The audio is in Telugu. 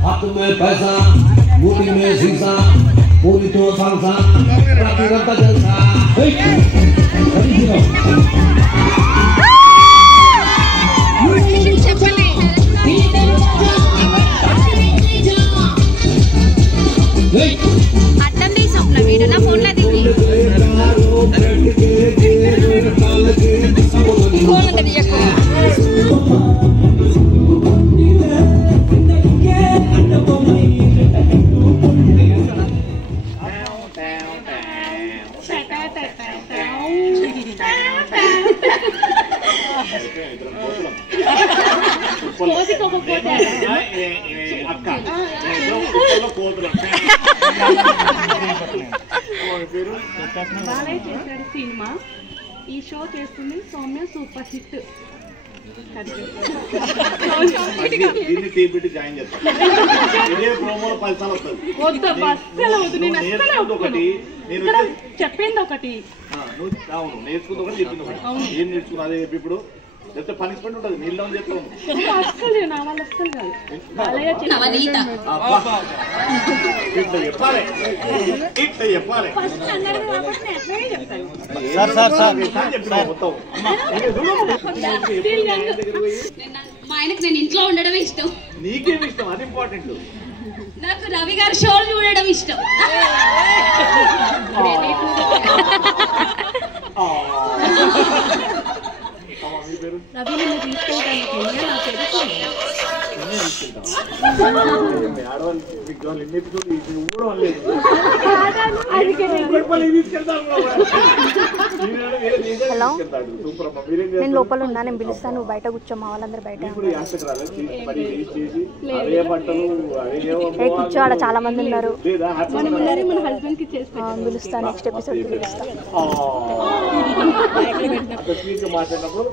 हाथ में पैसा मुट्ठी में शीशा पूरी तो संसा प्रतिरत जलसा అర్థం తీసుకో వీడియో నా ఫోన్ లో దిగి ఫోన్ లో దిగకు బాలయ్య చేశాడు సినిమా ఈ షో చేస్తుంది సౌమ్య సూపర్ హిట్ చెప్పింది ఒకటి నేర్చుకుంది ఒకటి చెప్పింది ఒకటి ఏం నేర్చుకున్నది ఇప్పుడు చెప్తే పనిష్మెంట్ ఉంటుంది నీళ్ళు చెప్తాము అస్సలు నా వాళ్ళు అస్సలు కాదు చెప్పాలి ఇట్లా చెప్పాలి మా ఆయనకు నేను ఇంట్లో ఉండడమే ఇష్టం నీకేమి ఇష్టం అది ఇంపార్టెంట్ నాకు రవి గారి షోలు చూడడం ఇష్టం రవి నిన్ను తీసుకోవడానికి హలో నేను లోపల ఉన్నా నేను పిలుస్తాను నువ్వు బయట కూర్చో మా వాళ్ళందరూ బయట కూర్చో ఆడ చాలా మంది ఉన్నారు మన హస్బెండ్ కి చేసి పిలుస్తా నెక్స్ట్ ఎపిసోడ్ పిలుస్తా మాట్లాడినప్పుడు